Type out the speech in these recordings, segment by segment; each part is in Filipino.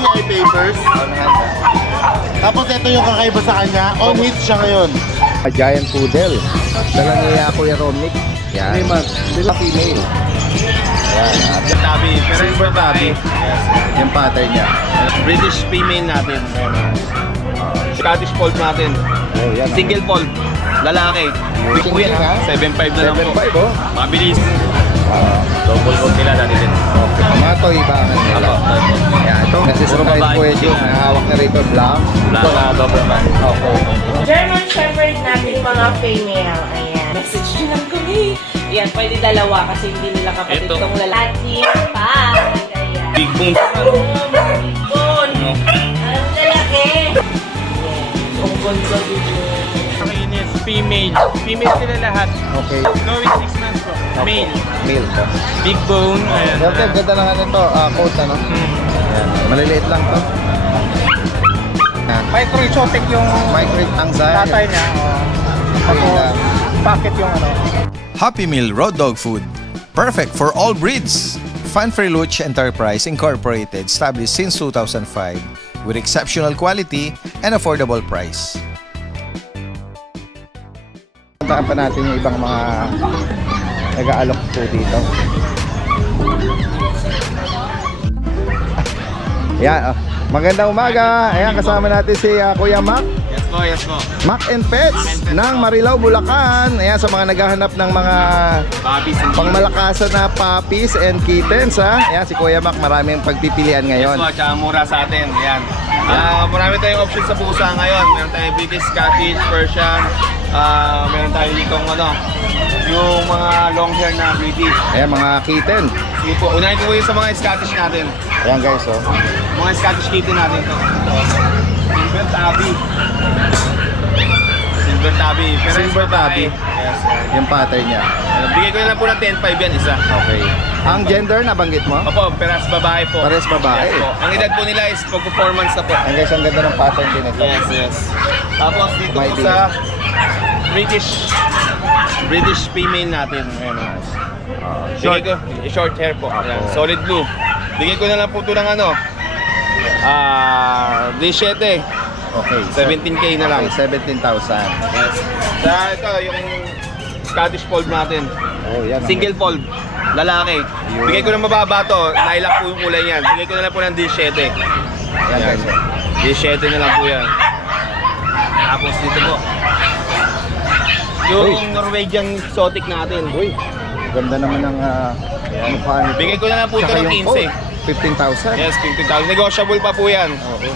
PCI papers. On hand. Tapos ito yung kakaiba sa kanya. On hit siya ngayon. A giant poodle. Dala ni Kuya Romnick. Yan. 3 months. Sila female. Ayan. Tabi, pero yung Silver babae. tabby. Yung pattern niya. British female natin. Scottish Fold natin. Oh, yan. Single fold. Lalaki. Big Single wheel ha? 7.5 na lang po. 7.5 oh. Mabilis. Double fold nila dati din. Okay. Mga toy-bangan nila. Yan. Ito, nasisakay babae. po yung hawak na rito. Black. Black na Doberman. Okay. German Shepherd natin mga female. Ayan. Message nyo lang kami. Ayan, pwede dalawa kasi hindi nila kapatid Ito. itong lalaki. Pa. Ayan. Big boom. Bon. Ang lalaki. Ayan. Ungkol ko dito. Kinis, female. Female sila lahat. Okay. Going 6 months po. Male. Male to. Big bone. Ayan. Dati, ganda na nga nito. Coat ano. Yan. Maliliit lang to. Yan. Micro exotic yung Micro ang size. tatay niya. Tapos, Packet yung ano. Happy Meal Road Dog Food. Perfect for all breeds. Fanfare Luch Enterprise Incorporated, established since 2005 with exceptional quality and affordable price. puntahan pa natin yung ibang mga nag-aalok po dito. Ayan, magandang umaga. Ayan, kasama natin si Kuya Mac. Yes po, yes po. Mac and Pets ng Marilao, Bulacan. Ayan, sa mga naghahanap ng mga Puppies and pangmalakasan na puppies and kittens, ha. Ayan, si Kuya Mac, maraming pagpipilian Yes ngayon. po, tsaka mura sa atin. Ayan. Marami tayong options sa pusa ngayon. Meron tayong British, Scottish, Persian. Meron tayong ditong yung mga long hair na British. Ayan, mga kitten. Sige po, unahin ko po yung sa mga Scottish natin. Ayan guys, oh. Mga Scottish kitten natin to. Silver Tabby. Silver Tabby. Pero Silver Tabby. Yes. Yung pattern niya. Bigay ko na lang po ng 10.5 yan isa. Okay. Ang gender na banggit mo? Opo, peras babae po. Pares babae. Yes po. Ang edad po nila is pag-performance na po. Ayan guys, ang ganda ng pattern din ito. Yes, yes. Tapos dito May po sa British female natin. Ayan. Bigay ko, short hair po. Ayan, solid blue. Bigay ko na lang po ito ng D7. Okay. 17K na lang. Okay, 17,000. Yes. Sa ito, yung Scottish Fold natin. Oh, yan. Single fold. Lalaki. Bigay ko na mababa to. Lilac po yung kulay niyan. Bigay ko na lang po ng D7. Yan guys. D7 na lang po yan. Tapos dito po. Yung Norwegian exotic natin. Uy, ganda naman ng mukha nito. Bigay ko na lang po ito Tsaka ng yung 15. coat, 15,000. Yes, 15,000. Negotiable pa po yan.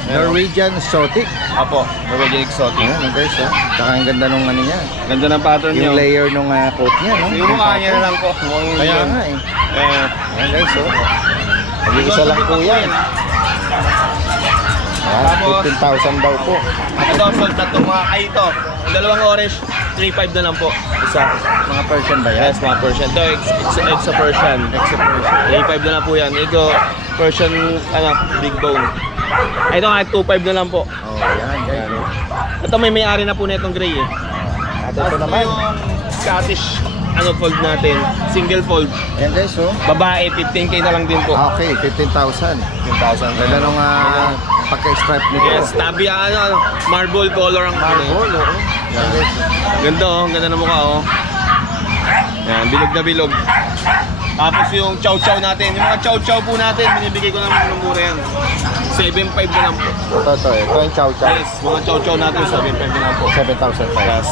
Norwegian exotic. Apo, Norwegian exotic. Ayan guys, oh. Tsaka ang ganda nung ano niya. Ganda ng pattern niyo. Yung layer nung coat niya, no? Yung mukha niya na lang po. Mukhang Kaya yun. nga eh. Ayan guys, oh. Mag-iisa lang po yan. Tapos, 15,000 daw po. ito, sold na itong mga ay ito. Yung dalawang orange, 3.5 na lang po. Isa. Mga Persian ba yan? Yes, mga Persian. Ito, it's a Persian. 3.5 na lang po yan. Ito, Persian, big bone. Ito nga, 2.5 na lang po. Oh, yan guys. Ito, may-ari na po na itong gray eh. At ito naman. Yung Scottish, fold natin. Single fold. Ayan guys, oh. Babae, 15K na lang din po. Okay, 15,000. 15,000. Ganda nung pagka-stripe nito. Yes, tabi marble color ang Marble, oh. Ayan guys. Ganda oh, ganda ng mukha oh. Yan, bilog na bilog. Tapos yung chow chow natin, yung mga chow chow po natin, binibigay ko naman ng mura yan. 7.5 na lang po. Ito. Ito yung chow chow. Yes, mga chow chow natin, 7.5 na lang po. 7,000 Yes.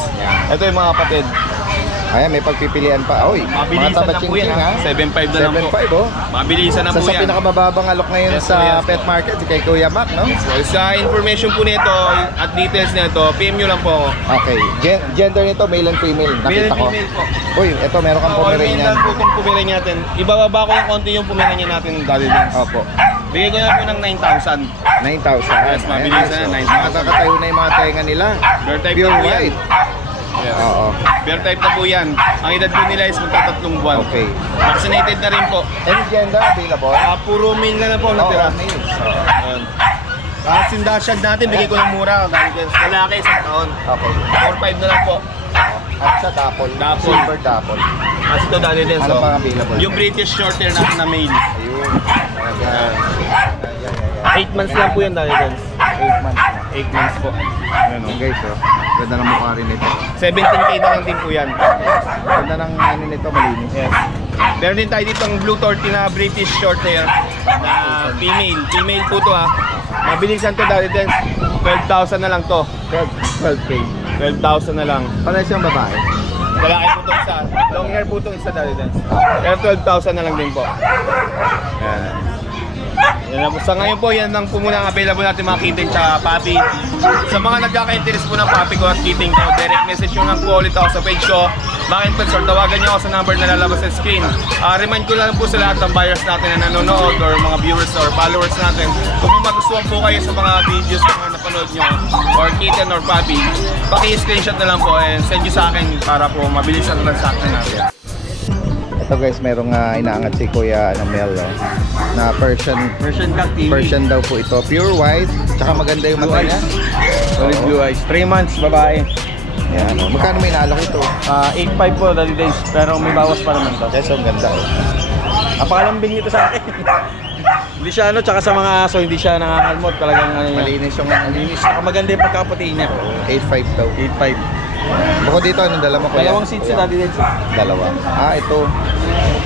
Ito yung mga kapatid. Ayan, may pagpipilian pa. Oy, mga Mabilisan na po tabaching-ching yan ha. 7.5 na lang po. 7,500 oh. Mabilisan na po Sa yan. pinakamababang alok ngayon Yes, sa yes, pet po. market, si kay Kuya Mac, no? So, sa information po nito at details nito, PM nyo lang po ako. Okay. Gender nito, male and female. Male Nakita and ko. female po. Uy, ito meron kang All Pomeranian. male lang po itong Pomeranian natin. Ibababa ko ng konti yung Pomeranian natin dali din. Opo. Bigay ko na po ng 9,000. 9,000. Yes, mabilis na, 9,000. Nakakatayo na yung mga tenga nila. Bear type Pure na po yan. white. Yes. Oo. Bear type na po yan. Ang edad po nila is magtatatlong buwan. Okay. Vaccinated na rin po. Any gender available? Puro male na po natira. male. Ayan. Sindashag natin, bigay ko ng mura. Lalaki, isang taon. Okay. 4.5 na lang po. At sa dapol. Dapol. Silver dapol. Kasi ito dali din. Ano pang available? Yung British short hair natin na male. Ayun. Ayan. Ayan. 8 months lang po yan, Daddy Dance. 8 months na. 8 months po. Ayan, Yan guys, oh. Ganda ng mukha rin ito. 17K na lang din po yan. Ganda ng ano nito, malinis. Yes. Meron din tayo dito ang Blue Torty na British short hair na female. Female po to ha. Mabilisan to, Daddy Dance. 12,000 na lang to. 12K. 12,000 na lang. Parehas yung babae. Lalaki po itong isa. Long hair po itong isa, Daddy Dance. Pero 12,000 na lang din po. Yan. Yan lang. Sa ngayon po, yan lang po muna ang available natin mga kiting sa papi. Sa mga nagkaka-interest po ng papi ko at kiting ko, direct message nyo lang po ulit ako sa page ko. Mga influencer, tawagan nyo ako sa number na lalabas sa screen. Remind ko lang po sa lahat ng buyers natin na nanonood or mga viewers or followers natin. Kung may magustuhan po kayo sa mga videos na mga napanood nyo or kitten or papi, paki-screenshot na lang po and send nyo sa akin para po mabilis ang transaction natin. Ito guys, merong inaangat si Kuya Mel, no? Na Persian Cat TV. Persian daw po ito. Pure white. Tsaka maganda yung mata niya. Solid blue eyes. 3 months, babae. Yan, oh. Magkano may inaalok ito? 8.5 po, Daddy Days. Pero may bawas pa naman to. Yes, ang ganda, oh. Napakalambing nito sa akin. Hindi siya tsaka sa mga aso, hindi siya nakakalmot. Talagang Malinis yung malinis. Saka maganda yung pagkakaputi niya. 8.5 daw. 8.5. Bukod dito, anong dala mo, Kuya? Dalawang seats si Kuya? Daddy Days. Dalawa. Ito.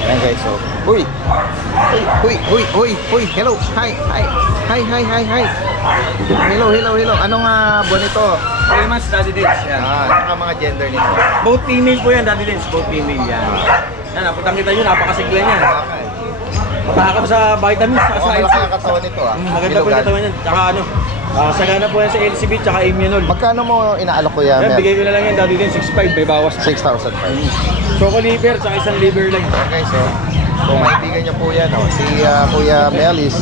Ayan guys, so. Uy! Uy! Hello! Hi! Hello! Anong buwan ito? 3 months, Daddy Days. Yan. Saka mga gender nito. Both female po yan, Daddy Days. Both female yan. Yan, napunta kita nyo, napakasigla niyan. Makakap sa vitamins, saka sa Malaki ang katawan nito, Maganda po yung Bilugan. katawan yan. Tsaka sagana po yan sa LCB, tsaka Immunol. Magkano mo inaalok, Kuya Yan, Mel? bigay ko na lang yan, Daddy Days. 6.5, may bawas. 6,000 Choco liver, tsaka isang liver lang. Okay, so kung maibigan niyo po yan, si Kuya Mel is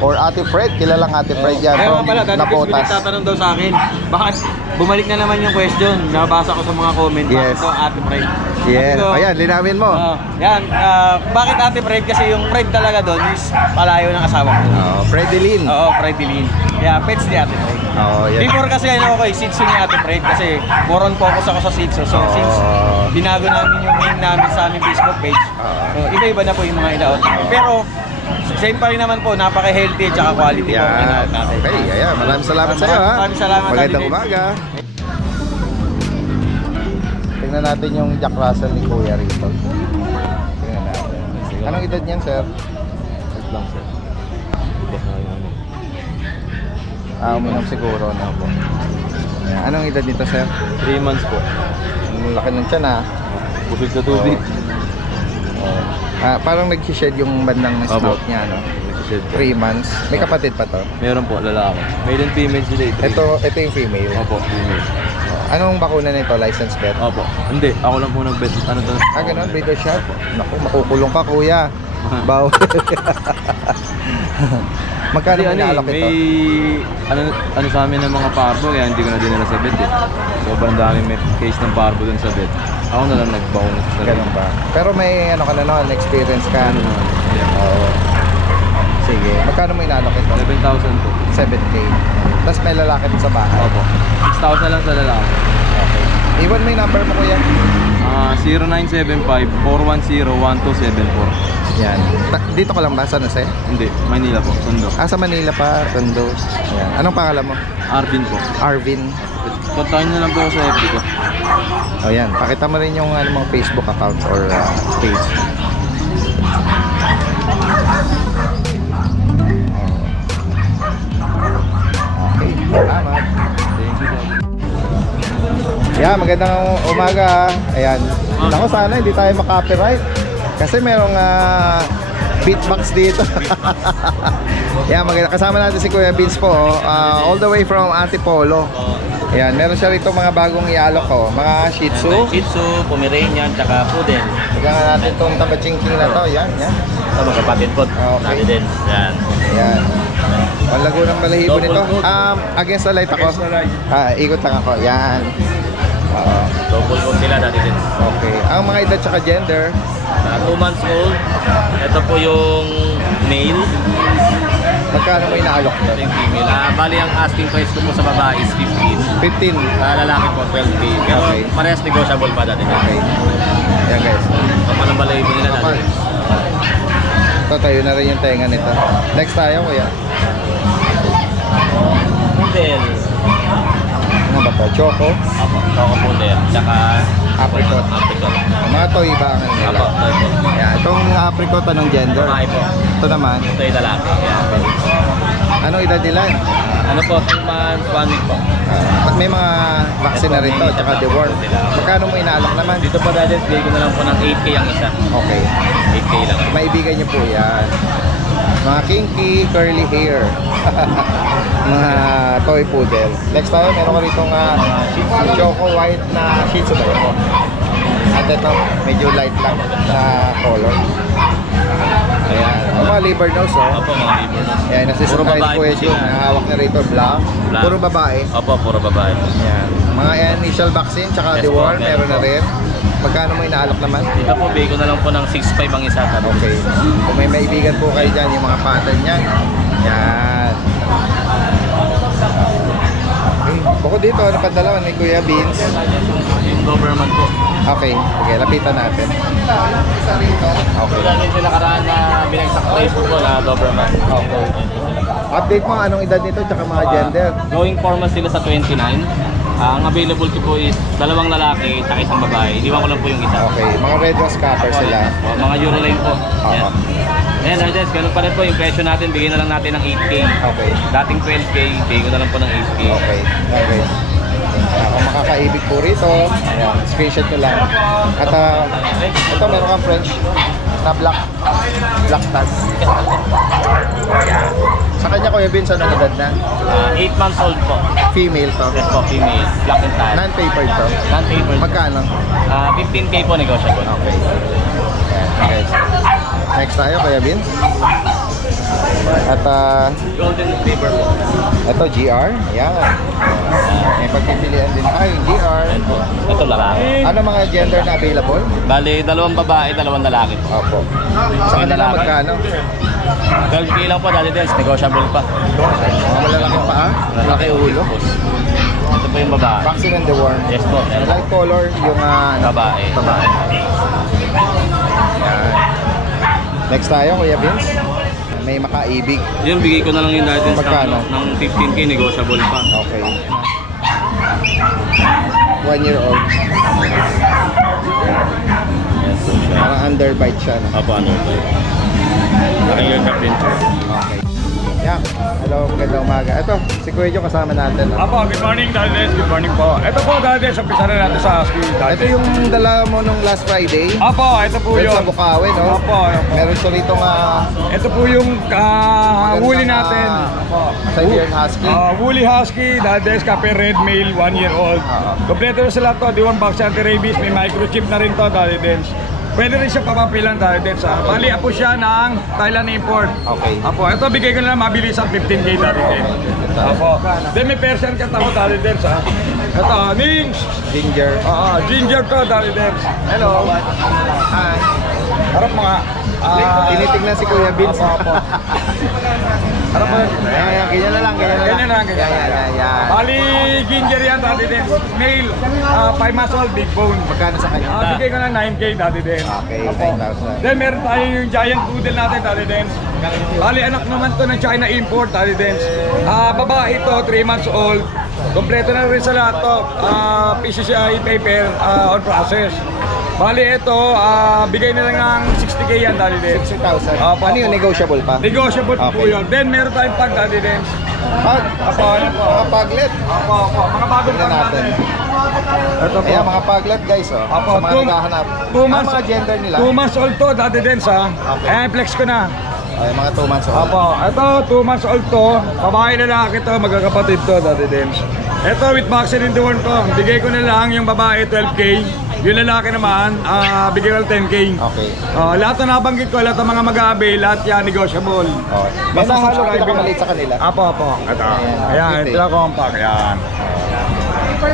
or Ate Fred, kilalang Ate Fred yan Kaya nga from pala, Daddy Days, Napotas. pinagtatanong daw sa akin, bakit bumalik na naman yung question? Nabasa ko sa mga comment. Yes. Bakit daw Ate Fred? Yes, Sabi ko, ayan, linawin mo. yan, bakit Ate Fred? Kasi yung Fred talaga doon is palayo ng asawa ko. Fredelin. Oo, Fredeline. Kaya pets ni Ate Fred. Yan. Before kasi ano ako Shih Tzu ni Ate Fred kasi more on focus ako sa Shih Tzu. So since binago namin yung name namin sa aming Facebook page, so iba-iba na po yung mga in-out. Pero same pa rin naman po, napaka-healthy at saka quality po ang Yan. in-out natin. Okay, ayan. Maraming salamat sa iyo, ha. Maraming salamat, Magandang Daddy umaga. Tingnan natin yung Jack Russell ni Kuya rito. Tingnan natin. Anong edad niyan, sir? lang sir. Uminom siguro na po. Ayan. Anong edad nito, sir? 3 months po. Ang laki ng tiyan, ha. Busog sa tubig. Parang nag-shed yung bandang Opo. snout niya, no? 3 months. May kapatid pa to? Meron po, lalaki. Male and female sila eh. Ito yung female. Opo, female. Anong bakuna nito? License vet? Opo. Hindi, ako lang po nag-bet. Ano to? Ganun, breeder shop. Naku, makukulong ka, kuya. Bawal. Magkano mo inaalok ito? ano sa amin ng mga parbo, kaya hindi ko na dinala sa bet eh. Sobrang dami may case ng parbo dun sa bet. Ako na lang nag-baon sa bet. Ganun ba? Pero may ano ka na noon, experience ka. Ano naman? Yeah. Oo. Sige. Magkano mo inaalok ito? 11,000 po. 7K. Tapos may lalaki pa sa bahay. Opo. 6,000 lang sa lalaki. Okay. Iwan mo yung number mo, kuya. 0975-410-1274. Yan. Dito ka lang ba? San Jose? Hindi, Manila po, Tondo. Sa Manila pa, Tondo. Yan. Anong pangalan mo? Arvin po. Arvin. Kontakin na lang po ako sa FB ko. O yan. Pakita mo rin yung mga Facebook account or page. Okay. Salamat. Thank you, Daddy. Yeah, magandang umaga. Ayan. Naku, sana hindi tayo makapiright. Kasi merong beatbox dito. Yeah, maganda. Kasama natin si Kuya Vince po. All the way from Antipolo. Ayan, meron siya rito mga bagong ialok ko. Mga Shih Tzu. Shih Tzu, Pomeranian, tsaka Poodle. Tignan natin itong tabachingking na to. Yan, yan. Ito magkapatid po. Okay. Natin din. Yan. Ayan. Palago ng balahibo Double nito. coat. Against the light ako. Against the light. Ikot lang ako. Yan. Oo. Double coat sila dati din. Okay. Ang mga edad tsaka gender. 2 months old. Ito po yung male. Magkano mo inaalok to? Ito yung female. Bali ang asking price ko po sa babae is 15. 15. Sa lalaki po 12K. Pero Okay. parehas negotiable pa dati din. Okay. Yan guys. Kapal ang balahibo nila dati. Ito tayo na rin yung tenga nito. Next tayo, kuya. Poodle. Ano ba to? Choco? Apo, Choco Poodle. Tsaka Apricot. Apricot. Mga toy ba ang ano nila? Apo, toy po. Yan. Itong apricot, anong gender? Babae po. Ito naman. Ito yung lalaki. Yan. Anong edad nila? Ano po, 2 months, 1 week po. At may mga vaccine na rin to, tsaka deworm. Magkano mo inaalok naman? Dito po dati, bigay ko na lang po ng 8K ang isa. Okay. 8K lang. Maibigan niyo po yan. Mga kinky, curly hair. Mga toy poodle. Next tayo, meron ka rito nga choco white na shih tzu ba yun? At ito, medyo light lang na color. Ayan. Ang mga liver nose, oh. Opo, mga liver nose. Ayan, Puro nasisakay babae po po yun. sila. Hawak na rito, black. Black. Puro babae. Opo, puro babae. Ayan. Mga initial vaccine, tsaka Yes, deworm, po, meron na po. rin. Magkano mo inaalok naman? Dito po, bigay ko na lang po ng 6.5 ang isa. Okay. Kung may maibigan po kayo dyan, yung mga pattern niyan. Yan. Okay. Bukod dito, ano pa dalawa ni Kuya Beans? Yung Doberman po. Okay. Okay, lapitan natin. Okay. Wala rin sila nakaraan na binagsak sa Facebook po na Doberman. Okay. Update mo, anong edad nito, tsaka mga gender? Going 4 months sila sa 29. Ang available ko po is 2 lalaki at isang babae. Iniwan ko lang po yung isa. Okay. Mga red rose copper sila. O, mga Euroline po. Yan. Ayan, Ardes, ganun pa rin po yung presyo natin. Bigyan na lang natin ng 8K. Okay. Dating 12K, bigyan ko na lang po ng 8K. Okay. Okay. Kung makakaibig po rito, ayan, screenshot nyo lang. At ito, meron kang French na black tas. Sa kanya, Kuya Vince, anong edad na? 8 months old po. Female to. Yes po, female. Black and tan. Non-papered to. Non-paper. Magkano? 15K po negotiable. Okay. Ayan, guys. Next tayo, Kuya Vince. At Golden paper po. ito, GR. Ayan. May pagpipilian din tayo, yung GR. Ayan po. Ito lalaki. Ano mga gender na available? Bali, 2 babae, 2 lalaki po. Opo. Sa kanila, lalaki. magkano? 12K lang po dati din, negotiable pa. Mga malalaking paa, malaki ulo. Ito po yung babae. Vaccine and deworm. Yes po. Meron po. Light color, yung Babae. babae. Yan. Next tayo, Kuya Vince. May makaibig. Yung bigay ko na lang yung dati din Magkano? ng 15K, negotiable pa. Okay. 1 year old. Parang underbite siya. No? Apo, ano ito? Aking carpenter. Okay. Yeah. Hello, magandang umaga. Ito, si Kuya Jo kasama natin. No? Apo, good morning, Daldes. Good morning po. Ito po, Daldes. Umpisa na natin sa Husky, Ito Daldes. yung dala mo nung last Friday. Apo, ito po Well, yun. sa Bukawi, no? Opo, opo. Meron siya rito nga Ito po yung huli natin. Apo. Siberian Husky. Woolly Husky, Daldes, Cape Red Male, 1 year old. Kompleto na sila to. Diwang box anti-rabies. May microchip na rin to, Daldes. Pwede rin siya papapilan, Daldes. Bali, apo siya ng Thailand import. Okay. Apo, ito bigay ko na lang mabilis ang 15K, Daldes. Apo. Then may Persian cat ako, Daldes. Ito, Nings. Ginger. Ginger to, Daldes. Hello. Hi. Harap mga. Tinitignan si Kuya Vince. Apo. Harap mo. Ayan, ganyan na lang, ganyan na lang. Ganyan lang, ganyan lang. Yan. Bali, ginger yan, dati din. Male, 5 months old, big bone. Magkano sa kanya? Bigay ko ng 9K dati din. Okay, Apo. 9,000. Then meron tayo yung giant poodle natin dati din. Bali, anak naman to ng China import dati din. Babae ito, 3 months old. Kompleto na rin sa lahat to. PCCI paper on process. Bali ito, bigay na lang ng 60K yan dati din. 60,000. Apo, Ano yun, apo. negotiable pa? Negotiable po Okay. yun. Then meron tayong pag dati din. Pag, Apo, ano po? mga paglet. Apo, mga bagong Tingnan pag natin. natin. Ito po. Ayan, mga paglet guys, oh. Apo, Sa mga naghahanap. two Ang months- mga gender nila. 2 months old to, dati din sa. Okay. Ayan, flex ko na. Ay, mga 2 months old. Apo, ito 2 months old to. Babae lalaki to, magkakapatid to, dati din. Ito with vaccine in the worm to. Bigay ko na lang yung babae 12K. Yung lalaki naman, bigay ko lang 10K. Okay. Lahat na nabanggit ko, lahat ng mga mag-aabi, lahat yan negotiable. Oh. May Basta nasalo subscribe pinakamaliit sa kanila. Apo, apo. Ito. Ayan, Ayan, cute ito compact. Ayan.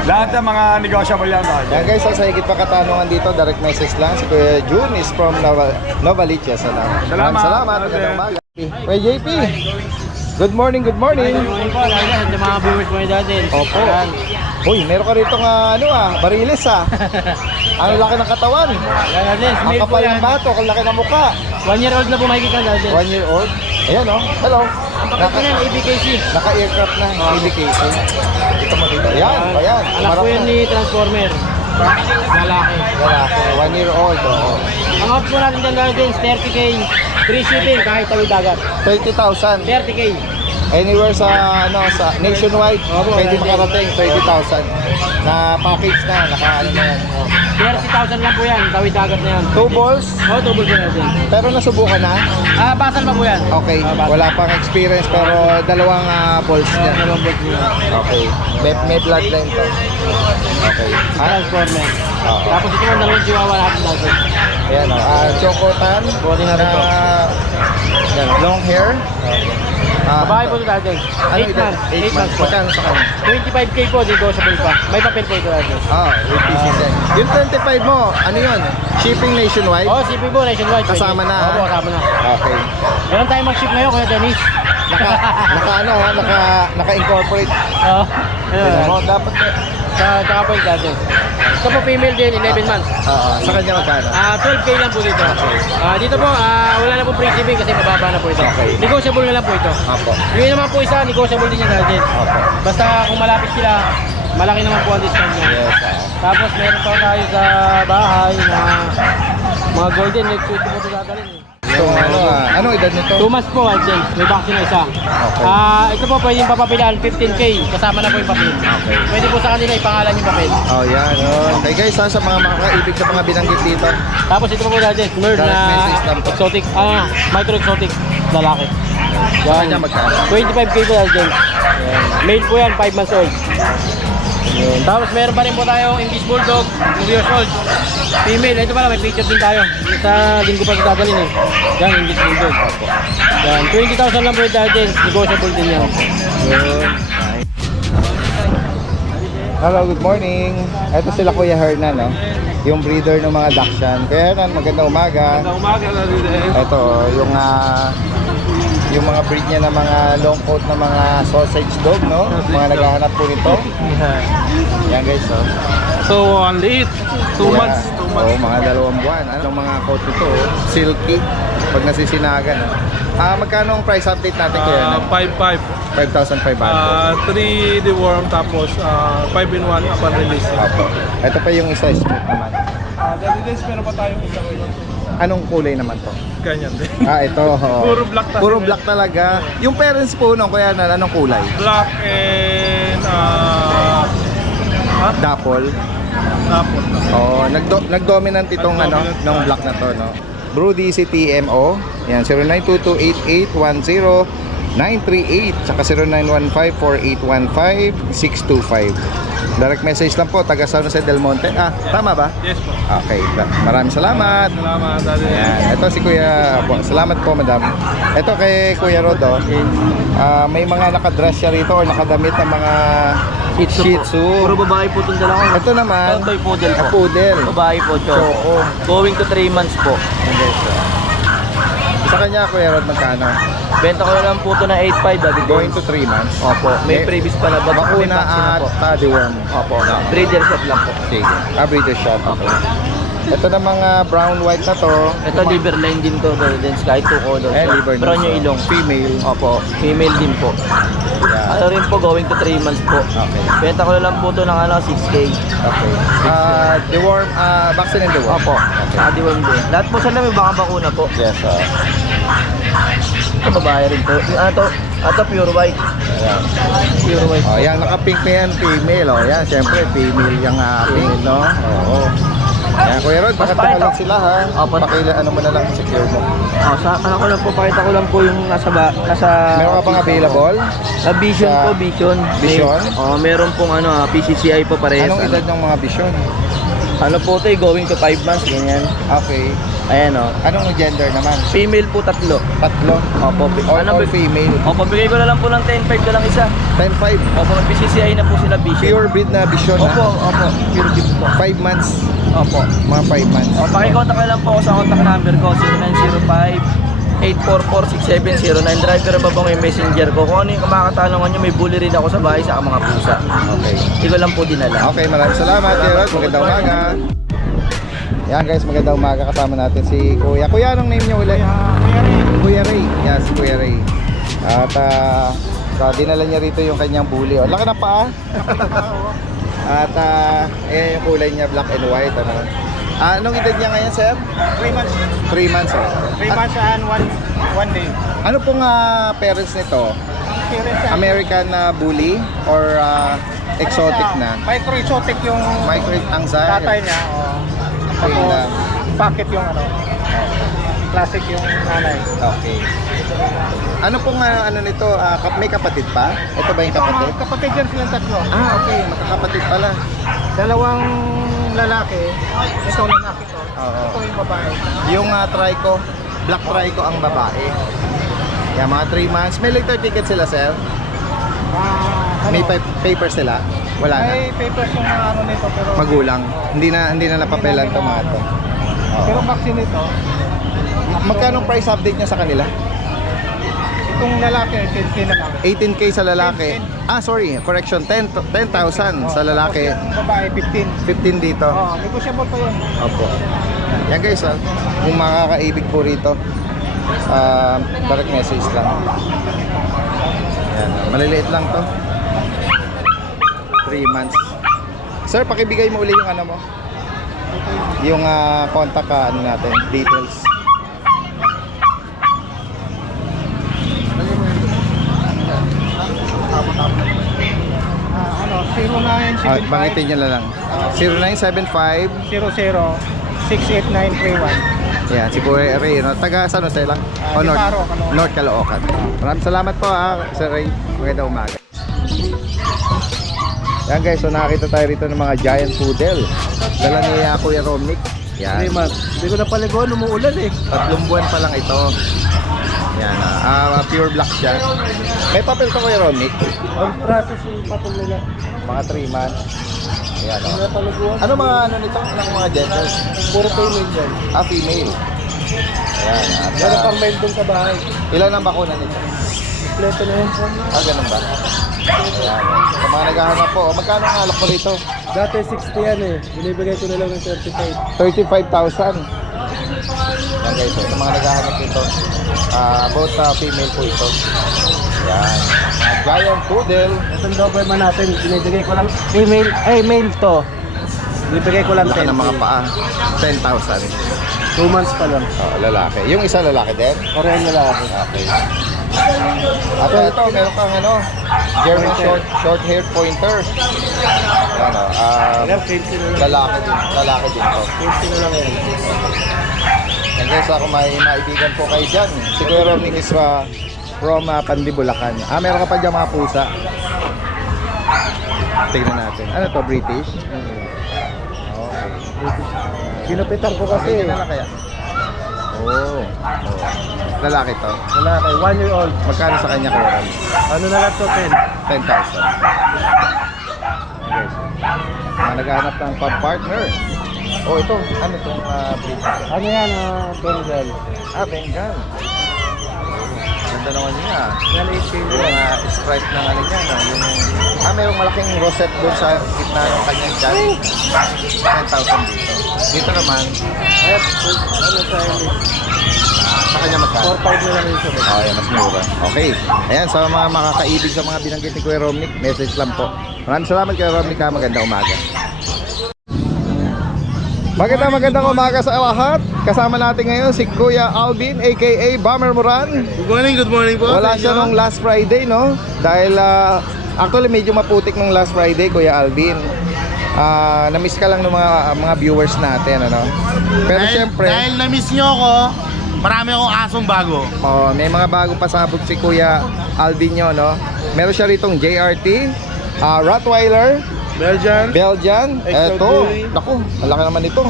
Lahat ng mga negotiable yan. Yan guys, sa higit pa katanungan dito, direct message lang. Si Kuya June is from Novaliches. Salamat. Salamat. Salamat. Magandang umaga. Kuya JP. Good morning, good morning. Morning po, lalo na sa mga viewers mo dati. Opo. Uy, meron ka rito nga bariles Ang laki ng katawan. Ang kapal ng bato, ang laki ng mukha. 1 year old na po makikita dati. 1 year old. Ayan oh. Hello. ABKC. Naka-aircraft na, ABKC. Dito mo dito. Yan, ayan. Anak po yan ni Transformer. Lalaki. Lalaki, 1 year old. Oh. Ang out po natin dyan guys, 30K. Free shipping kahit tawid dagat. 30,000. 30K. Anywhere sa nationwide, pwede makarating 30,000 na package na, naka ano na yan. 30,000 lang po yan, tawid dagat na yan. 2 balls, Double po natin. pero nasubukan na. Basal pa po yan. Okay, wala pang experience pero dalawang balls niya. Dalawang box nyo. Okay, may bloodline to. Okay. Transformer. Okay. Tapos ito ang dalawang chihuahua natin natin. Ayan o, chocotan Body na rin to. yan, long hair. Babae po ito natin. Ano 8 ito? months. 8 months. Magkano sa kanya? 25K po, negotiable pa. May papel po ito natin. With PCC. Yung 25 mo, ano yun? Shipping nationwide? Oh, CP po, nationwide. Kasama na, Opo, kasama na. Okay. Meron tayong mag-ship ngayon, Kuya Dennis. Naka-incorporate. Oo. Tignan mo, dapat Tsaka po yung natin. Ito po female din, 11 months. sa kanya magkano? 12K lang po dito. Dito po, wala na po free shipping kasi mababa na po ito. Okay. Negotiable na lang po ito. Apo. Yung naman po isa, negotiable din yan natin. Apo. Basta kung malapit sila, malaki naman po ang discount niya. Yes. Tapos meron pa tayo sa bahay na mga golden, next week po ito dadalhin. Itong ano edad nito? 2 months po, James. May vaccine na isa. Ito po pwedeng papapilaan, 15K. Kasama na po yung papel. Okay. Pwede po sa kanila ipangalan yung papel. Oh, yan. Okay guys, sa mga makakaibig sa mga binanggit dito. Tapos ito po po dahil Merl Direct na message lang po. exotic, micro exotic lalaki. Sa kanya magkano? 25K po dahil James. Male po yan, 5 months old. Yan. Tapos meron pa rin po tayong English Bulldog, 2 years old. Female, ito pala may picture din tayo. Sa linggo pa ito dadalhin eh. Yan, English Bulldog. Yan, 20,000 lang po yung dahil James. Negotiable din yan. Hello, good morning. Ito sila Kuya Hernan, no? Yung breeder ng mga Dachshund. Kuya Hernan, magandang umaga. Umaga na rin eh. Ito, yung mga breed niya ng mga long coat na mga sausage dog, no? Mga naghahanap po nito. Yan guys, oh. So, ang liit. 2 months. 2 months. Oo, mga 2 buwan. Ano mga coat nito, oh? Silky. Pag nasisinagan, magkano ang price update natin, Kuya Hernan? 5.5. 5,500. 3 deworm tapos 5-in-1 upon release. Opo. Ito pa yung isa smooth naman. Dali meron pa tayong isang Anong kulay naman to? ganyan din. Ito. Oh. Puro black talaga. Puro black talaga. Yung parents po nung Kuya Hernan, anong kulay? Black and Dapple. tapos. Oh, nag-dominant itong Nag-dominant ng black na to, no. Brody TMO. Yan 09228810 938 saka 09154815 Direct message lang po, taga San Jose del Monte. Tama ba? Yes po. Okay, maraming salamat. Salamat. Dali. Yan. Ito si Kuya, salamat po madam. Ito kay Kuya Rodo, may mga nakadress siya rito or nakadamit ng mga Shih Tzu. Puro babae po itong dalawa. Ito naman, Toy poodle po. poodle. Babae po, Choco. Going to 3 months po. Sa kanya, Kuya Rod, magkano? Benta ko na lang po ito na 8.5. Going to 3 months. Opo. May previous pa na ba? Bakuna at deworm. Opo. Breeder shop lang po. Sige. Breeder shot. Okay. Ito na mga brown white na to. Ito liver line din to, Golden Sky, 2 colors. Liver Brown yung ilong. Female. Opo. Female din po. Yeah. Ano rin po, going to 3 months po. Okay. Benta ko na lang po ito ng 6K. Okay. Deworm, vaccine and deworm. Opo. Adiwan din. Lahat po sila may baka bakuna po. Yes, Ito babae rin po. Ito pure white. Ayan. Pure white. Oh, yan, naka-pink na yan, female. Oh, yan, syempre, female yung pink, no? Oo. Yan, Kuya Rod, pakita lang sila, ha? Opo. Ano mo na lang, secure mo. Sa ano ko lang po, pakita ko lang po yung nasa Meron ka bang available? Vision Sa- po, Vision. Vision? Meron pong PCCI po parehas. Anong edad ng mga vision? Ano po ito, going to 5 months, ganyan. Okay. Ayan o. Anong gender naman? Female po 3. Tatlo? Opo. All female? Opo, bigay ko na lang po ng 10.5 na lang isa. 10-5? Opo, PCCI na po sila, Vision. Pure breed na vision, Opo, ha? opo. Pure gift po. 5 months? Opo. Mga 5 months. Pakikontak na lang po ako sa contact number ko, 0905-844-6709. Driver ba bang may messenger ko? Kung ano yung kumakatanungan nyo, may bully rin ako sa bahay sa mga pusa. Okay. Hindi ko lang po dinala. Okay, maraming salamat, Kuya Rod. Magandang umaga. Yan guys, magandang umaga. Kasama natin si Kuya. Kuya, anong name niyo ulit? Kuya Ray. Yan, si Kuya Ray. At dinala niya rito yung kanyang bully. Laki ng paa. At ayan yung kulay niya, black and white. Anong edad niya ngayon, sir? 3 months. 3 months. 3 months and 1 day. Ano pong parents nito? American bully or exotic na? Micro-exotic yung Micro Angzai? tatay niya. Okay lang. Pocket yung classic yung nanay. Okay. Ano pong ano nito? May kapatid pa? Ito ba yung kapatid? Kapatid yan silang tatlo. Okay. Magkakapatid pala. Dalawang lalaki. Ito lalaki to. Oo. Ito yung babae. Yung trico, black trico ang babae. Yan, mga 3 months. May litter ticket sila, sir? May paper sila? Wala na. May papers yung ano nito pero Magulang. Hindi na napapelan to mga to. pero vaccine ito. Magkano price update niya sa kanila? Itong lalaki 10K na lang. 18K sa lalaki. Sorry, correction. 10,000 sa lalaki. Yung babae 15. 15 dito. Negotiable pa yun. Opo. Yan guys, kung makakaibig po rito, direct message lang. Yan, maliliit lang to. 3 months. Sir, pakibigay mo uli yung ano mo. Yung contact natin, details. Ano, 0975 Bangitin nyo na lang. 0975. 00-68931. Yan, si Kuya Ray, no? Taga San Jose lang? O North? Diparo, Caloocan. North Caloocan. Maraming salamat po Sir Ray. Magandang umaga. Yan guys, so nakakita tayo rito ng mga giant poodle. Dala ni Kuya Romnick. Yan. 3 months. Hindi ko na paligon, umuulan 3 buwan pa lang ito. Yan, pure black siya. May papel to Kuya Romnick. Ang process yung patong nila. Mga 3 months. Yan, ano mga ano nito? Anong mga genders? Puro female yan. Female. Ayan. Meron pang mail doon sa bahay. Ilan ang bakuna nito? Kompleto na yun. Ganun ba? Ayan. Sa mga naghahanap po, magkano ang alok mo rito? Dati 60 yan Binibigay ko na lang ng 35. 35,000. Yan guys, so, sa mga naghahanap dito, both female po ito. Yan. Giant poodle. Itong Doberman natin, binibigay ko lang female, male to. Binibigay ko lang Laki 10. ng mga paa. 10,000. 2 months pa lang. Lalaki. Yung isa lalaki din? Pareho lalaki. Okay. At ito, meron kang German short-haired pointer. Ano, lalaki din to. 20 na lang yan. And guys, ako may maibigan po kayo dyan. Si Kuya Romnick is from Pandibulacan. Meron ka pa dyan mga pusa. Tignan natin. Ano to, British? Okay. Ginupitan ko kasi. Kasi na lang kaya? Oh. Lalaki to. Lalaki, 1 year old. Magkano sa kanya, Kuya Romnick? Ano na lang to, 10. 10,000. Guys, mga naghahanap ng pag-partner. Oh, ito. Ano itong British? Ano yan, Bengal. Bengal. Ganda naman niya. Yan, 8K Yung stripe ng ano niya. Yung, merong malaking rosette doon sa gitna ng kanyang dyan. 10,000 dito. Dito naman, ano sa sa kanya magkano? 4-5 na lang yung sabi. Ayan, mas mura. Okay. Ayan, sa mga makakaibig sa mga binanggit ni Kuya Romnick, message lang po. Maraming salamat Kuya Romnick. Magandang umaga. Magandang umaga sa lahat. Kasama natin ngayon si Kuya Alvin aka Bomber Moran. Good morning po. Wala siya nung last Friday, no? Dahil actually medyo maputik nung last Friday, Kuya Alvin. Na-miss ka lang ng mga viewers natin, ano? Pero syempre, Dahil na-miss nyo ako, marami akong asong bago. may mga bago pasabog si Kuya Alvin nyo, no? Meron siya ritong JRT, Rottweiler, Belgian. Exotic Eto, Bully. naku, ang laki naman ito.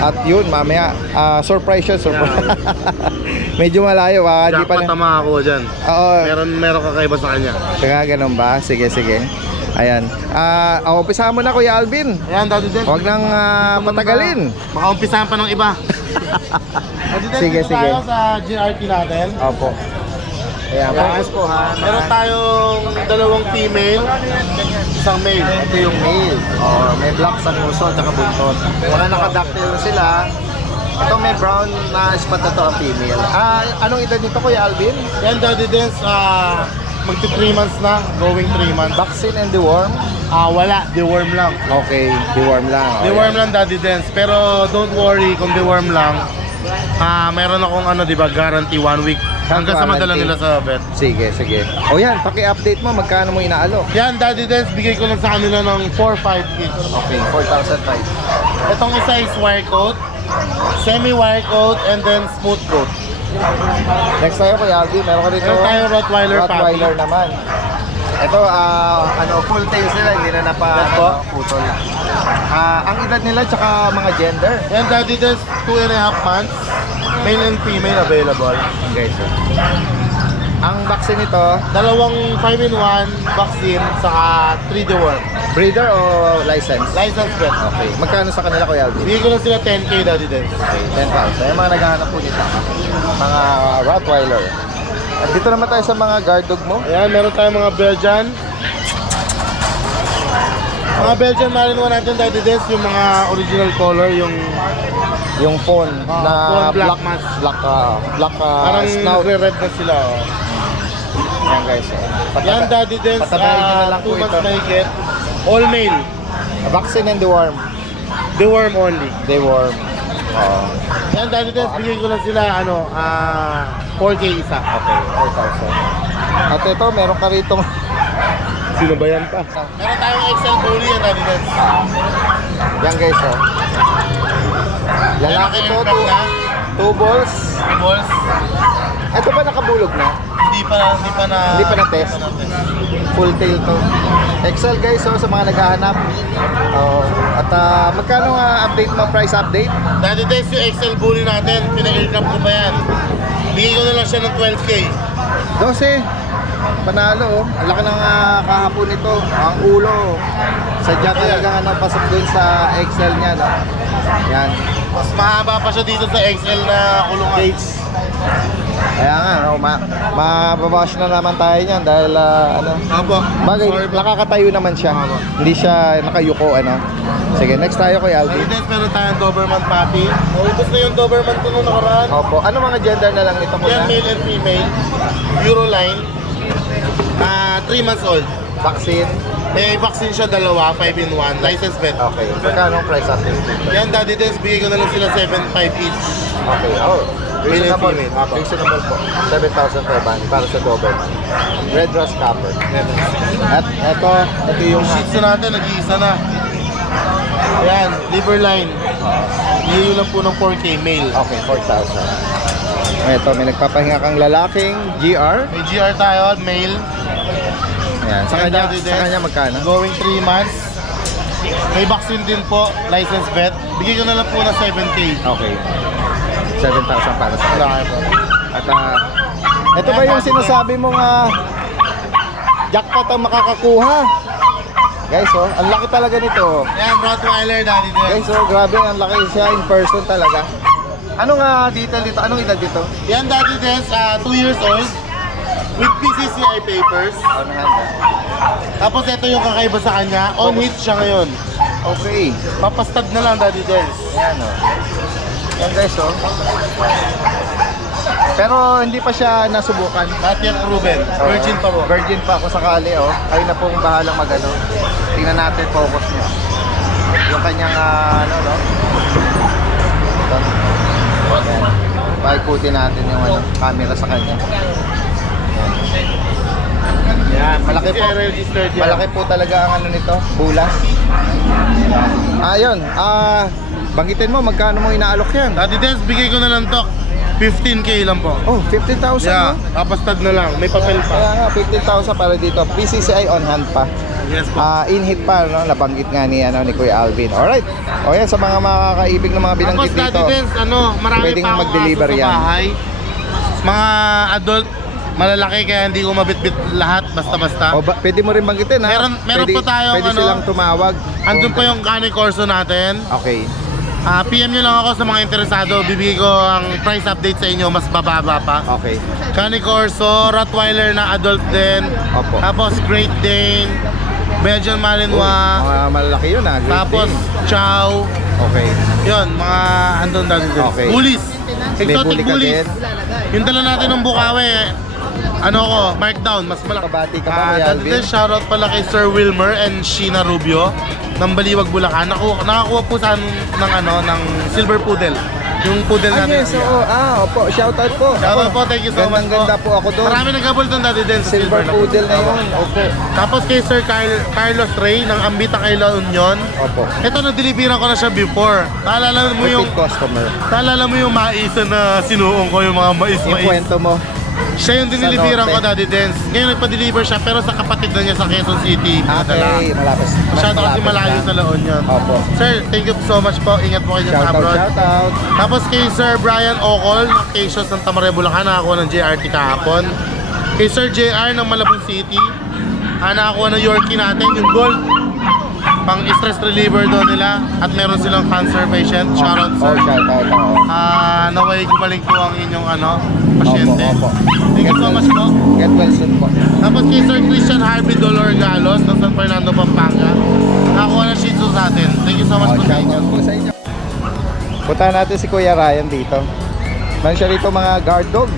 At yun, mamaya, surprise siya, surprise. Medyo malayo, di pa na. Tama ako dyan. Oo, Meron kakaiba sa kanya. kaya ganun ba? Sige. Ayan. Umpisahan mo na, Kuya Alvin. Ayan, Daddy Den. Huwag nang patagalin. Baka umpisahan pa ng iba. Daddy Den, Sige, dito sige. tayo sa GRT natin. Opo. Ayan, focus po ha. Meron tayong 2 female, isang male. Ito yung male. May black sa nguso at saka buntot. Wala nakadactyl na sila. Ito may brown na spot na to ang female. Anong edad nito, Kuya Alvin? Yan, Daddy Dance, magti 3 months na, going 3 months. Vaccine and deworm? Wala, deworm lang. Okay, deworm lang. Deworm lang, Daddy Dance. Pero don't worry kung deworm lang. Meron akong ano, di ba, guarantee 1 week. Hanggang sa madala nila sa vet. Sige, sige. O yan, paki-update mo, magkano mo inaalok? Yan, Daddy Dance, bigay ko lang sa kanila ng 4-5 each. Okay, 4,500. Itong isa is wire coat, semi-wire coat, and then smooth coat. Next tayo, Kuya Alvin, meron ka dito. Meron tayong Rottweiler Rottweiler naman. Ito, full tail sila, hindi na Yes po. putol. Ang edad nila, tsaka mga gender. Yan, Daddy Dance, 2.5 months. Male and female available. Okay, so. Ang vaccine nito, Dalawang 5-in-1 vaccine, saka 3 deworm. breeder o license? License vet. Okay. Magkano sa kanila, Kuya Alvin? Bigay ko lang sila 10K, Daddy Dance. Okay, 10,000. Yung mga naghahanap po nito, mga Rottweiler. At dito naman tayo sa mga guard dog mo. Ayan, meron tayong mga Belgian. Mga Belgian Malinois natin, Daddy Dance, yung mga original color, Yung phone na phone black black mask. black parang snout. nagre-red na sila. Oh. Yan guys. Yan, Daddy Dance, patabayin nyo na lang po 2 months ito. na higit. All male. Vaccine and deworm. Deworm only. Deworm. Oh. Yan, Daddy Dance, bigay ko lang sila, 4K isa. Okay, 4,000. At ito, meron ka rito. Sino ba yan pa? Meron tayong XL Bully yan, Daddy Dance. Yan guys, oh. Lalaki to, two balls. Balls. Ito ba nakabulog na? Hindi pa na test. Full tail to. Excel guys, so sa mga naghahanap. Oh, at magkano nga update mo, price update? Daddy Dance, yung XL Bully natin, pinag-aircraft ko pa yan. Bigay ko na lang siya ng 12K. 12. Panalo, oh. Ang laki ng kahapon nito. Ang ulo. Sadya talaga pasok dun sa Excel niya, no? Yan. Mas mahaba pa siya dito sa XL na kulungan. Cage. Kaya nga, no, mababash na naman tayo niyan dahil Apo. bagay, nakakatayo naman siya. Hindi siya nakayuko, ano. Sige, next tayo kay Daddy Alvin. Dance, meron tayong Doberman Puppy. Ubus na yung Doberman ko nung nakaraan. Opo, ano mga gender na lang nito Yan, muna? male and female. Euroline. 3 months old. Vaccine. May vaccine siya, 2, 5-in-1. License vet. Okay, magkano ang price update? Yan, Daddy Dance, bigay ko na lang sila 7.5 each. Okay, oh. Reasonable. Male and female. Reasonable po. 7,000 per band para sa Doberman. Red Rust Copper. At ito yung Shih Tzu natin, nag-iisa na. Ayan, Liverline. Bigay ko lang po ng 4K, male. Okay, 4,000. Ito, may nagpapahinga kang lalaking GR. May GR tayo, male. Ayan, sa Yan, kanya, Daddy sa Dance. kanya magkano? Going 3 months. May vaccine din po, license vet. Bigay ko na lang po ng 7K. Okay. 7,000 para sa Wala kanya. kayo po. At ito ba yung sinasabi mong jackpot ang makakakuha? Guys, oh, ang laki talaga nito. Yan, Rottweiler, Daddy Dance. Guys, oh, grabe, ang laki siya in person talaga. Anong detail dito? Anong edad dito? Yan, Daddy Dance, 2 years old. With PCCI papers. On hand. Tapos ito yung kakaiba sa kanya. On hit siya ngayon. Okay. Papastad na lang, Daddy Dance. Ayan, oh. Yan guys, oh. Pero hindi pa siya nasubukan. Not yet proven. Virgin pa po. Virgin pa ako sakali, oh. Kayo na pong bahalang magano. Tingnan natin focus niya. Yung kanyang no? Ito. Ayan. Paikutin natin yung camera sa kanya. Yan, malaki po. Registered yan. Malaki po talaga ang ano nito, bulas. Ayun, banggitin mo magkano mo inaalok yan? Daddy Dance, bigay ko na lang to. 15K lang po. Oh, 50,000 Yeah, no? papastad na lang. May papel Kaya pa. nga, 15,000 para dito. PCCI on hand pa. Yes po. In-hit pa, no? Nabanggit nga ni Kuya Alvin. Alright. O yan, sa mga makakaibig ng mga Tapos binanggit Daddy dito. Dance, marami Pwedeng pa akong mag-deliver aso sa yan. bahay. Mga adult, malalaki kaya hindi ko mabitbit lahat basta-basta. O, pwede mo rin banggitin, ha? Meron Pwede- pa tayong Pwede silang tumawag. Andun pa yung Cane Corso natin. Okay. PM nyo lang ako sa mga interesado. Bibigay ko ang price update sa inyo. Mas bababa pa. Okay. Cane Corso, Rottweiler na adult din. Opo. Tapos Great Dane, Belgian Uy, Malinois. mga malalaki yun, ha? Great Tapos Dane. Chow. Okay. Yun, mga andun dati din. Okay. Bullies. May Exotic bully ka bullies. din. Yung dala natin ng Bukawi, ano ko, markdown, mas malaki. Kabati ka ba, Kuya Dati Alvin? din, shoutout pala kay Sir Wilmer and Sheena Rubio ng Baliwag, Bulacan. Nakakuha po sa ng Silver Poodle. Yung poodle Ah, natin. yes, oo. Opo. Shoutout po. Shoutout po, thank you so much po. Ganda po ako doon. Marami naghabol doon dati din sa Silver Poodle na yun. Opo. Tapos kay Sir Carlos Ray ng Ambita kay La Union. Opo. Ito, nagdeliveran ko na siya before. Naalala mo yung Repeat customer. maisa na sinuong ko, yung mga Yung mais. kwento mo. Siya yung diniliveran ko, Norte. Daddy Dance. Ngayon nagpa-deliver siya, pero sa kapatid na niya sa Quezon City. Pinadala. Okay, malapit. Masyado kasi malayo sa La Union. Opo. Sir, thank you so much po. Ingat po kayo sa abroad. Shoutout. Tapos kay Sir Brian Ocol ng Quezon, Santa Maria, Bulacan, nakakuha ng JRT kahapon. Kay Sir JR ng Malabon City, nakakuha ng Yorkie natin, yung gold. Pang stress reliever doon nila. At meron silang cancer patient. Shoutout, sir. Shoutout. Naway gumaling po ang inyong pasyente. Opo. Thank you so much po. Get well soon po. Tapos kay Sir Christian Harvey Dolor Galos ng San Fernando, Pampanga, nakakuha ng Shih Tzu sa atin. Thank you so much po sa inyo. Shoutout po sa inyo. Punta natin si Kuya Ryan dito. Meron siya rito mga guard dog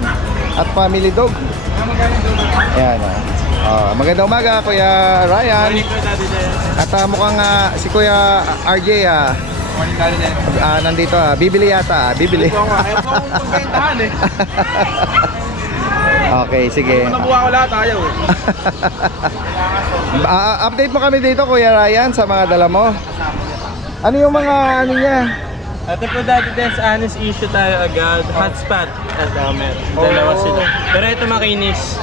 at family dog. Ayan. Magandang umaga, Kuya Ryan. At mukhang si Kuya RJ nandito. Bibili yata. Bibili. Okay, sige. Nabuha ko lahat, ayaw eh. Update mo kami dito, Kuya Ryan, sa mga dala mo. Ano yung mga niya? Ito po dati din sa honest issue tayo agad. Hotspot. Dalawa sila. Pero ito makinis.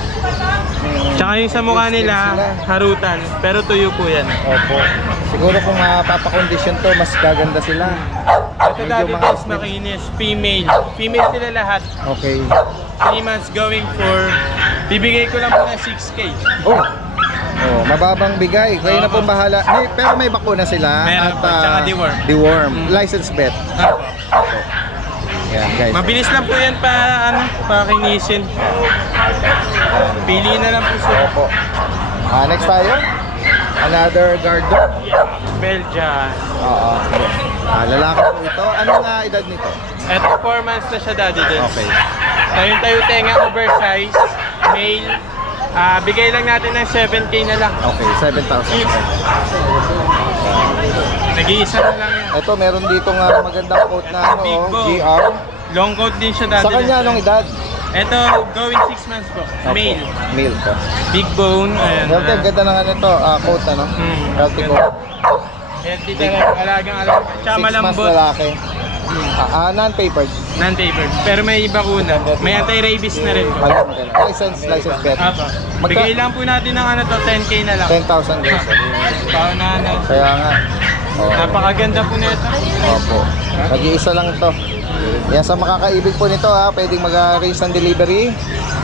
Tsaka yung sa mukha nila, harutan. Pero tuyo po yan. Opo. Siguro kung mapapakondisyon to, mas gaganda sila. Ito dati din makinis. Female. Female sila lahat. Okay. 3 months going for... Bibigay ko lang po ng 6K. Mababang bigay. Kayo na pong bahala. Pero may bakuna sila. Meron po, tsaka deworm. Deworm. License vet. Yan, guys. Mabilis lang po yan pakinisin. Pili na lang po sila. Opo. Next tayo. Another guard dog. Belgian. Oo. Lalaki po ito. Anong edad nito? Ito 4 months na siya daddy din. Okay. Tayo tenga oversize. Male. Bigay lang natin ng 7K na lang. Okay, 7,000. Nag-iisa na lang yan. Ito, meron dito nga magandang coat na Big bone. GR. Long coat din siya daddy. Sa kanya, anong edad? Ito, going 6 months po. Male. Male po. Big bone. Ayan. Healthy, ang ganda ng coat, ano? Healthy coat. Healthy talaga. Alagang. Tsaka 6 months malambot. lalaki. Non-papered. Non-paper. Pero may bakuna. May anti-rabies na rin po. License vet. Apa. Bigay lang po natin ng 10K na lang. 10,000 pesos. Pauna. Kaya nga. Napakaganda po nito. Opo. Nag-iisa lang ito. Yan, sa makakaibig po nito pwedeng mag-arrange ng delivery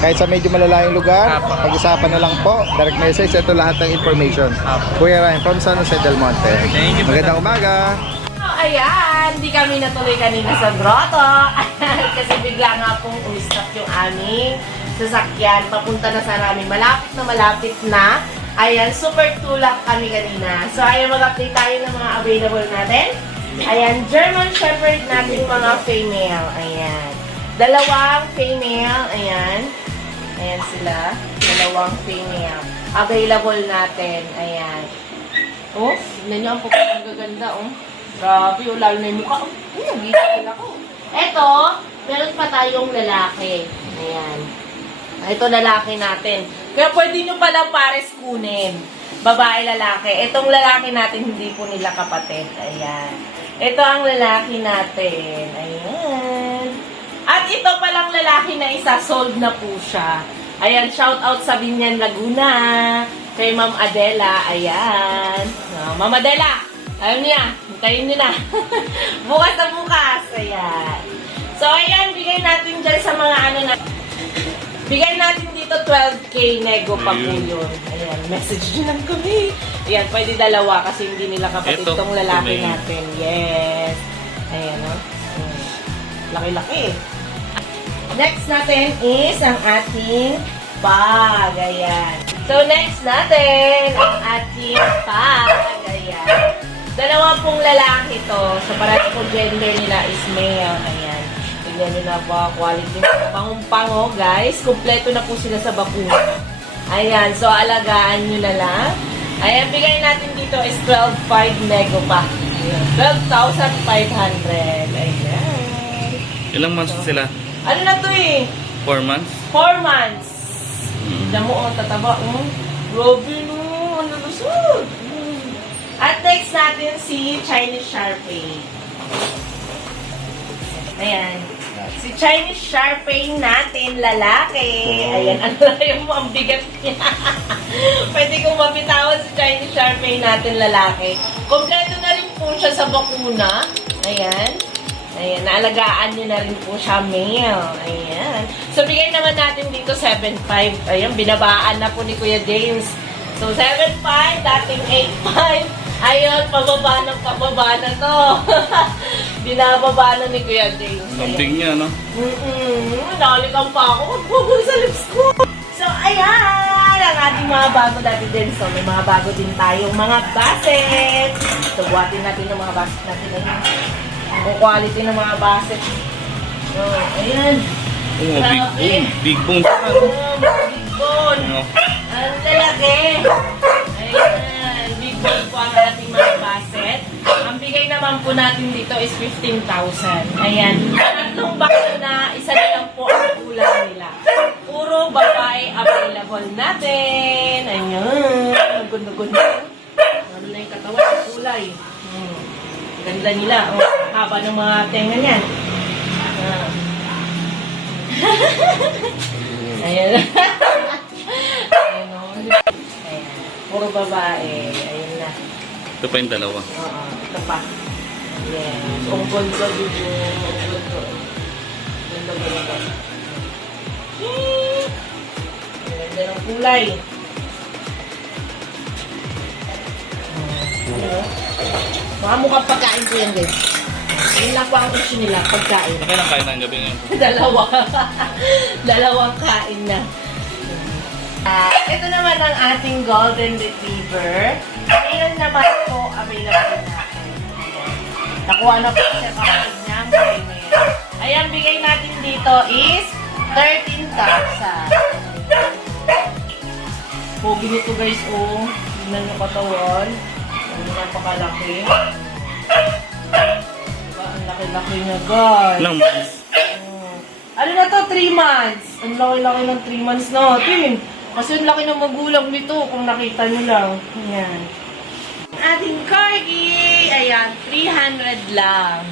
kahit sa medyo malalayong lugar. Pag-usapan na lang po. Direct message, ito lahat ng information. Kuya Ryan from San Jose del Monte. Thank you. Magandang umaga. Ayan, hindi kami natuloy kanina sa grotto. Kasi bigla nga pong umistop yung aming sasakyan. Papunta na sa namin. Malapit na. Ayan, super tulak kami kanina. So, ayan, mag-update tayo ng mga available natin. Ayan, German Shepherd natin mga female. Ayan. Dalawang female. Ayan. Ayan sila. Dalawang female. Available natin. Ayan. Oh, tignan nyo ang ang gaganda, oh. Grabe, oh, lalo na yung mukha. Nag-iisip ako. Eto, meron pa tayong lalaki. Ayan. Ito lalaki natin. Kaya pwede nyo palang pares kunin. Babae, lalaki. Itong lalaki natin, hindi po nila kapatid. Ayan. Ito ang lalaki natin. Ayan. At ito palang lalaki na isa, sold na po siya. Ayan, shout out sa Binyan, Laguna. Kay Ma'am Adela. Ayan. Ma'am Adela, ayaw niya. Hintayin niyo na. Bukas na bukas. Ayan. So, ayan, bigay natin dyan sa mga na. Bigay natin dito 12K nego pa po yun. Ayan, message nyo lang kami. Ayan, pwede dalawa kasi hindi nila kapatid tong lalaki natin. Yes. Ayan, no? Laki-laki. Next natin is ang ating bag. Ayan. So, next natin ang ating bag. Ayan. Dalawa pong lalaki to. So, parang po gender nila is male. Ayan. Tignan nyo na po, quality. Pangong-pango, guys. Kompleto na po sila sa bakuna. Ayan. So, alagaan nyo na lang. Ayan, bigay natin dito is 12,500 nego pa. Ayan. 12,500. Ayan. Ilang months sila? Ano na to eh? 4 months? 4 months. Tignan mo, oh, tataba. Grabe no. Ano lusod? At next natin si Chinese Sharpei. Ayan. Si Chinese Sharpei natin, lalaki. Ayan, ano na yung ang bigat niya. Pwede kong mabitawan si Chinese Sharpei natin, lalaki. Kompleto na rin po siya sa bakuna. Ayan. Ayan, naalagaan nyo na rin po siya, male. Ayan. So, bigay naman natin dito 7.5. Ayan, binabaan na po ni Kuya James. So, 7.5, dating 8.5. Ayun, pababa na to. Binababa na ni Kuya James. Lambing niya, no? Nakalikang pa ako. Magpugol sa lips ko. So, ayan. Ang ating mga bago dati din. So, may mga bago din tayong mga basset. So, buhatin natin yung mga basset natin. Ang quality ng mga basset. So, ayan. Oh, big bone. Big bone. Big bone. No. Ang lalaki. Ayan. Big bone po ang ating mga basset. Ang bigay naman po natin dito is 15,000. Ayan. Tatlong baka na, isa na lang po ang kulang nila. Puro babae available natin. Ayan. Nagund-gund na. Ano na yung katawan, yung kulay. Ganda nila. Oh, haba ng mga tenga niyan. Ayan. Ayan. Ayan. Puro babae. Ayun na. Ito pa yung dalawa. Oo. Ito pa. Yes. Ungkol ko dito. Ungkol ko. Ganda ba ito? Ganda ng kulay. Mga mukhang pagkain ko yan, guys. Yun lang po ang issue nila, pagkain. Kailan kain ng gabi ngayon? Dalawa. Dalawang kain na. Ito naman ang ating golden retriever. Ngayon naman po, available natin. Nakuha na po siya kapatid niya. Ayan, bigay natin dito is 13,000. Pogi nito guys, oh. Tignan yung katawan. Ano napakalaki. Diba, ang laki-laki niya guys. Ilang months? Ano na to? 3 months. Ang laki-laki ng 3 months natin. Kasi ang laki ng magulang nito kung nakita nyo lang. Ayan. Ating corgi. Ayan, 300 lang.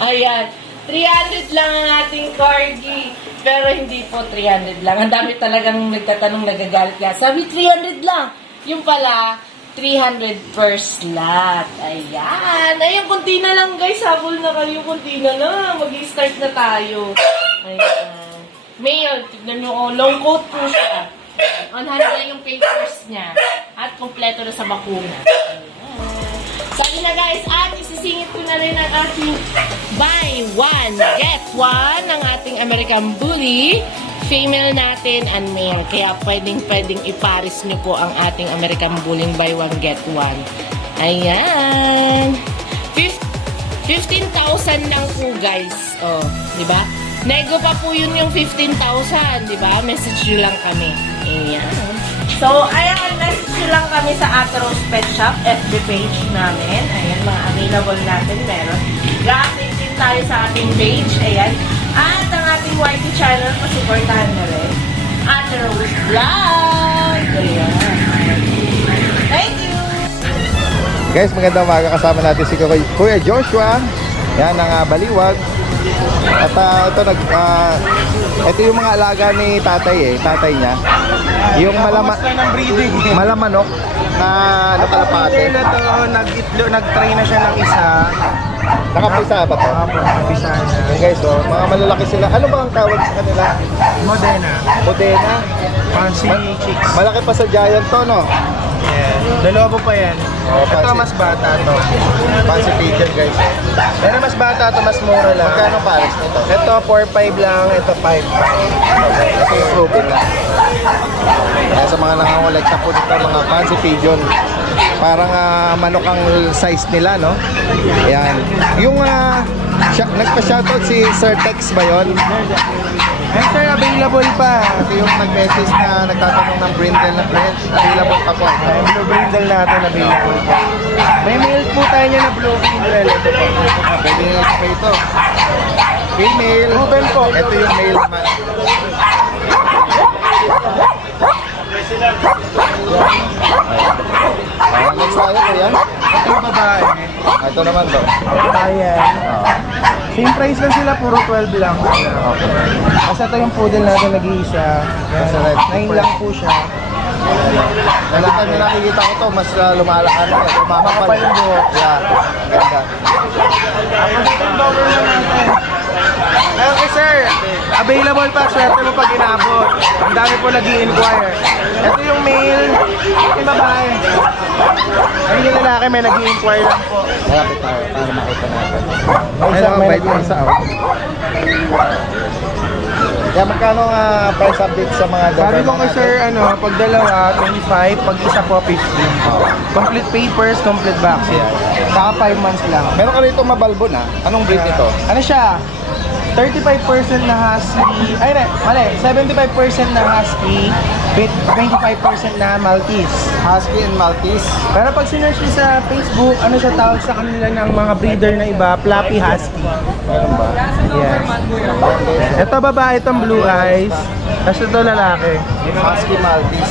Ayan, 300 lang ang ating corgi. Pero hindi po 300 lang. Ang dami talagang nagtatanong, nagagalit kaya. Sabi 300 lang. Yung pala, 300 per slot. Ayan. Ayun, kunti na lang guys. Habol na kayo. Kunti na lang. Mag-start na tayo. Ayan. Male, tignan nyo. Oh, long coat po siya. On hand na yung papers niya. At kompleto na sa bakuna. Ayan. So, yun na guys. At isisingit ko na rin ang ating buy one, get one ng ating American Bully. Female natin and male. Kaya pwedeng iparis nyo po ang ating American Bullying buy one, get one. Ayan. 15,000 lang po guys. Oh, di ba? Nego pa po yun yung 15,000, di ba? Message nyo lang kami. Ayan. So, ayan, message nyo lang kami sa Ateros Pet Shop, FB page namin. Ayan, mga available natin meron. Graphic din tayo sa ating page. Ayan. At ang ating YT channel, pasuportahan na rin. Ateros Vlog! Ayan. Thank you! Guys, magandang umaga, kasama natin si Kuya Joshua. Yan ang Baliwag. At ito yung mga alaga ni tatay niya. Yung malamanok na nakalapate. Na to, nag-try na siya ng isa. Nakapisa ba to? Nakapisa siya. Yan guys, oh, mga malalaki sila. Ano ba ang tawag sa kanila? Modena. Modena. Fancy chicks. Malaki pa sa giant to, no? Yeah. Dalawa pa yan. Oh, Ito fancy. mas bata to. Fancy pigeon guys. Pero mas bata to, mas mura lang. Magkano pares nito? Ito 4-5 lang, ito 5. Ito yung proven lang. Kaya sa mga nangangoleksyon po dito, mga fancy pigeon. Parang manok ang size nila, no? Ayan. Yung nagpa-shoutout si Sir Tex ba yun? And sir, available pa. Ito yung nag-message na nagtatanong ng brindle na friend. Available pa po. Yung blue brindle natin, available pa. May male po tayo niya na blue brindle. Ito po. Pwede nyo pa ito. Female. Ruben po. Ito yung male naman. Next tayo po yan. Ito yung babae. Ito naman to. Ayan. Same price lang sila, puro 12 lang. Kasi ito yung poodle natin nag-iisa. Kasi red 9 lang po siya. Every time na nakikita ko to, mas lumalakan na. Lumakapal yung buhok. Yeah. Ganda. Meron kay sir, available pa, swerte mo pag inabot. Ang dami po nag-i-inquire. Ito yung male, yung babae. Ayun yung lalaki, may nag-i-inquire lang po. Malapit tayo para makita natin. May Ay, isang may may bite isa, oh. Kaya magkano nga price update sa mga Sabi ko Doberman kay sir, pag dalawa, 25, pag isa po, 50. Complete papers, complete vaccine. Saka 5 months lang. Meron ka rito mabalbo na. Anong breed nito? Ano siya? 35% na husky, ay mali, 75% na husky, 25% na Maltese. Husky and Maltese. Pero pag sinearch niyo sa Facebook, ano siya tawag sa kanila ng mga breeder na iba, Fluffy Husky. Meron ba? Yes. Ito babae, itong blue eyes. Tapos ito lalaki. Husky Maltese.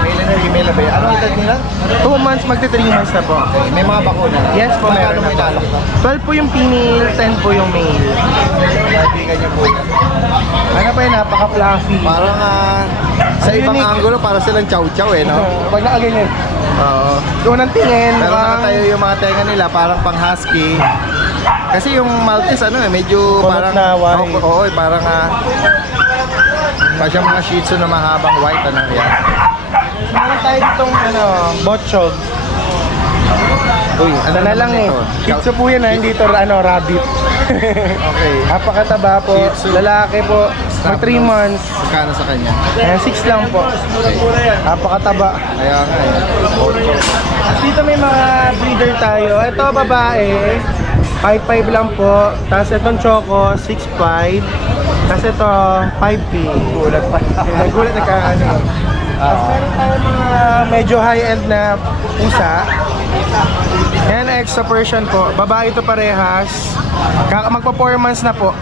Male and female na ba yan? Anong edad nila? 2 months, magti 3 months na po. Okay. May mga bakuna na. Yes po, meron Magkano na may po. lalak na? 12 po yung female, 10 po yung male. Kaibigan niyo po yan. Ano pa yun, napaka-fluffy. Parang sa ibang Unique. angulo, parang silang chow-chow eh, no? Pag nakaganyan, Oo. unang tingin, Pero mukhang- nakatayo yung mga tenga nila, parang pang husky. Kasi yung Maltese, medyo Kulot parang... na white. Oo, parang... parang siyang mga Shih Tzu na mahabang white, yan. meron tayo ditong botchog. Uy, Ano na lang eh. Shih Tzu po yan hindi ito rabbit. Okay. Napakataba po. Shih Tzu. Lalaki po. Mag 3 months. Magkano sa kanya? Ayan, 6 lang po. Napakataba. Kaya nga eh. At dito may mga breeder tayo. Ito babae. 5'5 lang po. Tapos itong choco, 6'5. Tapos ito, 5K. Gulat pa. Nagulat nagkaano. Tapos meron tayo mga medyo high-end na pusa. Yan, extra Persian po. Babae ito parehas. Magpa 4 months na po.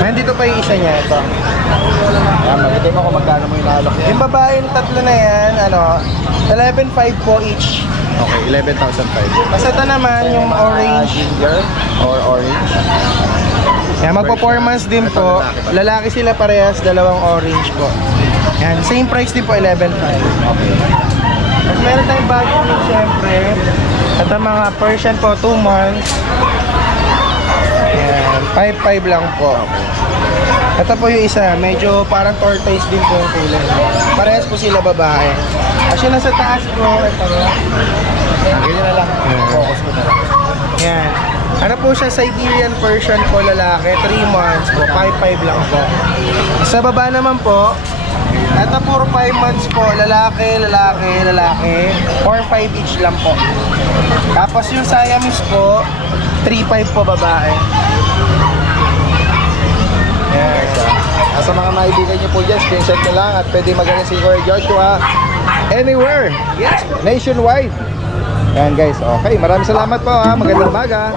Nandito pa yung isa niya. Ito. Yan, makita mo kung magkano mo inaalok yan. Yung babae yung tatlo na yan, 11.5 po each. Okay, 11,500. Tapos ito naman yung orange. Ginger or orange. Yan, magpa 4 months din po. Lalaki sila parehas, dalawang orange po. Yan, same price din po, 11.5. Okay. Tapos meron tayong bagay din syempre. Ito mga Persian po, 2 months. Yan, 5.5 lang po. Ito po yung isa, medyo parang tortoise din po yung kulay. Parehas po sila babae. As yun nasa taas po, ito. Ganyan na lang. Focus ko na lang. Yan. Ano po siya, Siberian Persian po lalaki, 3 months po, 5.5 lang po. Sa baba naman po, ito puro 5 months po, lalaki, lalaki, lalaki, 4-5 each lang po. Tapos yung Siamese po, 3.5 po babae. Yan. Sa mga maibigan niyo po dyan, screenshot nyo lang at pwede magaling si Kuya Joshua anywhere. Yes, nationwide. Yan guys, okay. Maraming salamat po ha. Magandang umaga.